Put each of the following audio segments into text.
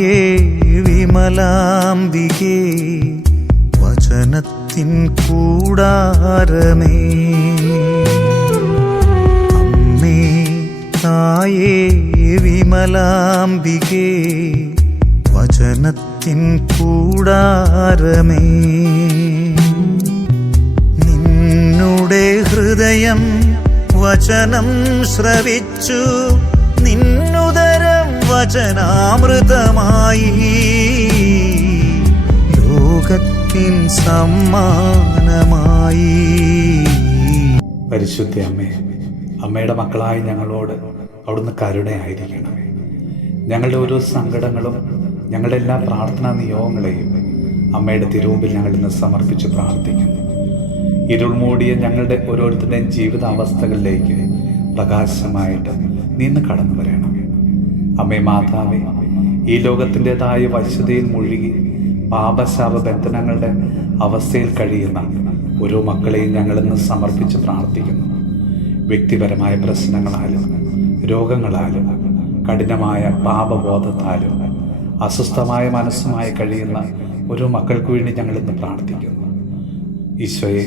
തായേ വിമലാംബികേ വചനത്തിൻ കൂടാരമേ, അമ്മേ തായേ വിമലാംബികേ വചനത്തിൻ കൂടാരമേ, നിന്നുടെ ഹൃദയം വചനം ശ്രവിച്ചു, നിന്നുദരം വചനാമൃതമായി, ലോകത്തിൻ സമ്മാനമായി. പരിശുദ്ധ അമ്മേ, അമ്മയുടെ മക്കളായി ഞങ്ങളോട് അവിടുന്ന് കരുണയായിരിക്കണമേ. ഞങ്ങളുടെ ഓരോ സങ്കടങ്ങളും ഞങ്ങളുടെ എല്ലാ പ്രാർത്ഥനാ നിയോഗങ്ങളെയും അമ്മയുടെ തിരുമുമ്പിൽ ഞങ്ങൾ ഇന്ന് സമർപ്പിച്ച് പ്രാർത്ഥിക്കുന്നു. ഇരുൾ മൂടിയ ഞങ്ങളുടെ ഓരോരുത്തരുടെയും ജീവിതാവസ്ഥകളിലേക്ക് പ്രകാശമായിട്ട് നിന്ന് കടന്നു വരണമേ. അമ്മേ മാതാവേ, ഈ ലോകത്തിൻ്റെതായ വശ്യതയിൽ മുഴുകി പാപശാപ ബന്ധനങ്ങളുടെ അവസ്ഥയിൽ കഴിയുന്ന ഓരോ മക്കളെയും ഞങ്ങളിന്ന് സമർപ്പിച്ച് പ്രാർത്ഥിക്കുന്നു. വ്യക്തിപരമായ പ്രശ്നങ്ങളാലും രോഗങ്ങളാലും കഠിനമായ പാപബോധത്താലും അസ്വസ്ഥമായ മനസ്സുമായി കഴിയുന്ന ഓരോ മക്കൾക്ക് വേണ്ടി ഞങ്ങളിന്ന് പ്രാർത്ഥിക്കുന്നു. ഈശോയെ,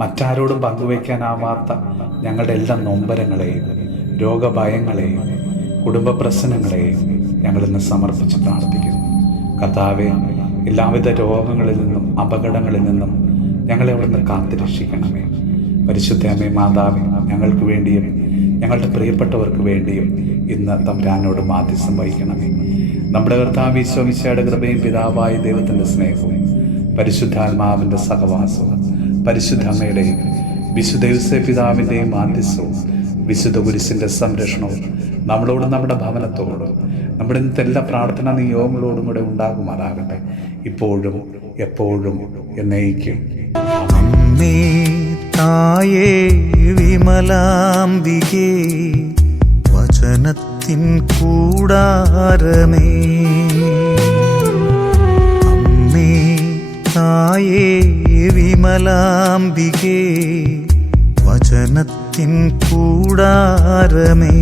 മറ്റാരോടും പങ്കുവയ്ക്കാനാവാത്ത ഞങ്ങളുടെ എല്ലാ നൊമ്പരങ്ങളെയും രോഗഭയങ്ങളെയും കുടുംബ പ്രശ്നങ്ങളെയും ഞങ്ങളിന്ന് സമർപ്പിച്ച് പ്രാർത്ഥിക്കുന്നു. കർത്താവേ, എല്ലാവിധ രോഗങ്ങളിൽ നിന്നും അപകടങ്ങളിൽ നിന്നും ഞങ്ങളെ അവിടുന്ന് കാത്തുരക്ഷിക്കണമേ. പരിശുദ്ധ അമ്മേ മാതാവേ, ഞങ്ങൾക്ക് വേണ്ടിയും ഞങ്ങളുടെ പ്രിയപ്പെട്ടവർക്ക് വേണ്ടിയും ഇന്ന് തമ്പുരാനോട് മാധ്യസ്ഥം വഹിക്കണമേ. നമ്മുടെ കർത്താവ് ഈശോ മിശിഹായുടെ കൃപയും പിതാവായ ദൈവത്തിൻ്റെ സ്നേഹവും പരിശുദ്ധാത്മാവിൻ്റെ സഹവാസവും പരിശുദ്ധ അമ്മയുടെയും വിശുദ്ധ യോസേപ്പ് പിതാവിൻ്റെയും മാധ്യസ്ഥവും വിശുദ്ധ കുരിശിൻ്റെ സംരക്ഷണവും നമ്മളോടും നമ്മുടെ ഭവനത്തോടും നമ്മുടെ ഇന്നത്തെ എല്ലാ പ്രാർത്ഥനാ നിയോഗങ്ങളോടും കൂടെ ഉണ്ടാകുമാറാകട്ടെ, ഇപ്പോഴും എപ്പോഴും എന്നേക്കും. അമ്മേ തായേ വിമലാംബികേ വചനത്തിൻ കൂടാരമേ, അമ്മേ തായേ വിമലാംബികേ വചനത്തിൻ കൂടാരമേ.